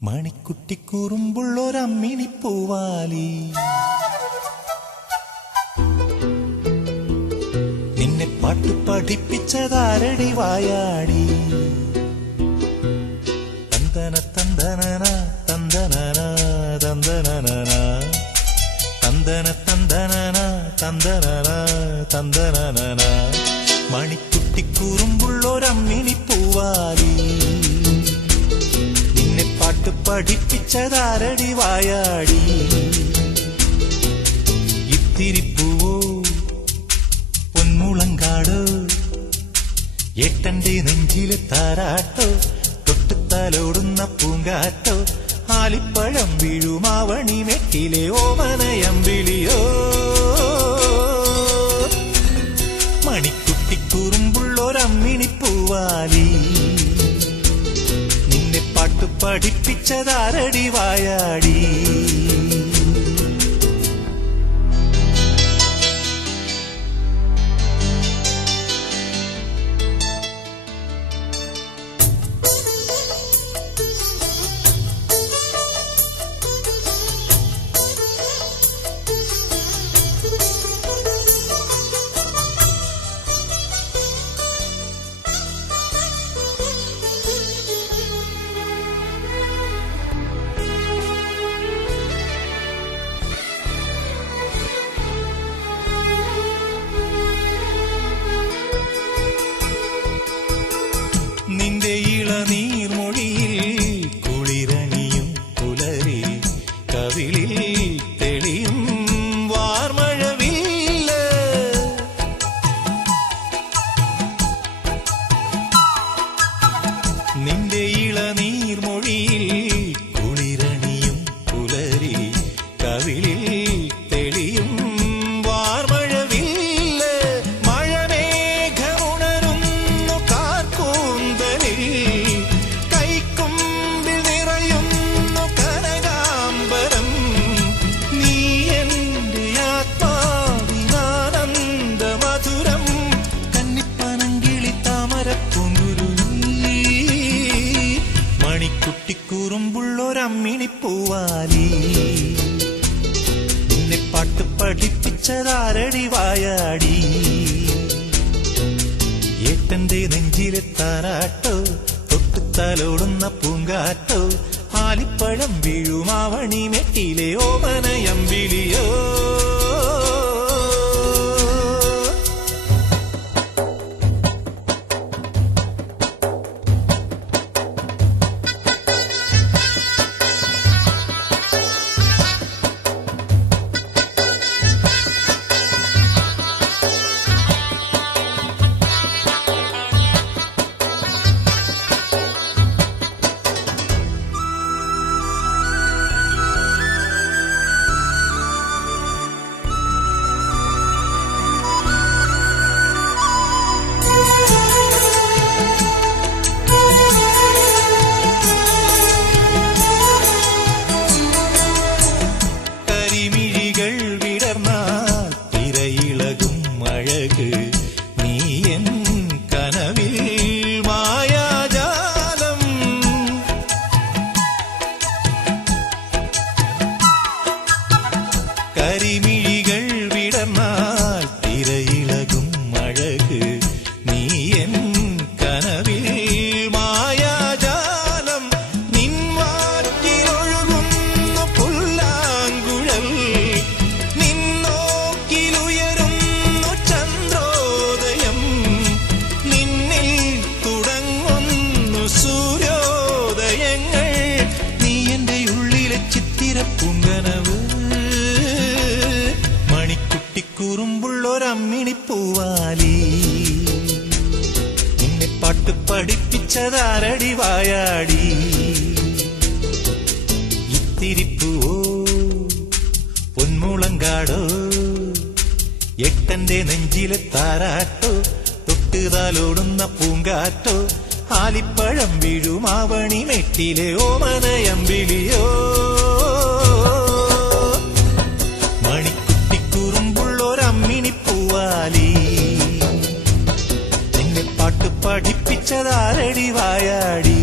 മണിക്കുട്ടിക്കുറുമ്പുള്ളൊരമ്മിണിപ്പൂവാലി നിന്നെ പാട്ടു പഠിപ്പിച്ചതാരടി വായാടി തന്തന തന്തനന തന്തനന തന്തനന തന്തന തന്തനന തന്തനന തന്തനന മണിക്കുട്ടിക്കുറുമ്പുള്ളൊരമ്മിണിപ്പൂവാലി പാട്ട് പഠിപ്പിച്ചതാരടി വായാടി ഇത്തിരിപ്പൂവോ പൊന്മുളങ്കാടോ ഏട്ടന്റെ നെഞ്ചിലെ താരാട്ടോ തൊട്ടുത്താലോടുന്ന പൂങ്കാറ്റോ ആലിപ്പഴം വീഴുമാവണി മെട്ടിലെ ഓമനയമ്പിളിയോ മണിക്കുട്ടിക്കുറുമ്പുള്ളൊരമ്മിണിപ്പൂവാലി പാട്ടു പഠിപ്പിച്ചതാരടി വായാടി നിന്റെ ഇളനീർമൊഴിയിൽ കുളിരണിയും പുലരി കവിളിൽ തെളിയും വാർമഴവില്ല നിന്റെ ഇളനീർമൊഴിയിൽ കുളിരണിയും പുലരി കവിളിൽ തെളിയും മണിക്കുട്ടിക്കുറുമ്പുള്ളൊരമ്മിണിപ്പൂവാലി നിന്നെ പാട്ട് പഠിപ്പിച്ചതാരടി വായാടി ഏട്ടന്റെ നെഞ്ചിലെ താരാട്ടോ തൊട്ടുത്താലോടുന്ന പൂങ്കാറ്റോ ആലിപ്പഴം വീഴുമാവണി മെട്ടിലെ ഓമനയമ്പിളിയോ നീ എൻ കനവിൽ മായാജാലം കരിമിഴികൾ വിടർന്നാൽ തിരയിളകും അഴക് നീ എൻ കനവിൽ മായാജാലം നിൻവാറ്റിലൊഴുകുന്നു പുല്ലാങ്കുഴൽ മണിക്കുട്ടിക്കുറുമ്പുള്ളൊരമ്മിണിപ്പൂവാലി നിന്നെ പാട്ട് പഠിപ്പിച്ചതാരടി വായാടി ഇത്തിരിപ്പൂവോ പൊന്മുളങ്കാടോ എട്ടന്റെ നെഞ്ചിലെ താരാട്ടോ തൊട്ടുതാലോടുന്ന പൂങ്കാറ്റോ ആലിപ്പഴം വീഴുമാവണി മെട്ടിലെ ഓമനയമ്പിളിയോ മണിക്കുട്ടിക്കുറുമ്പുള്ളൊരമ്മിണിപ്പൂവാലി നിന്നെ പാട്ട് പഠിപ്പിച്ചതാരടി വായാടി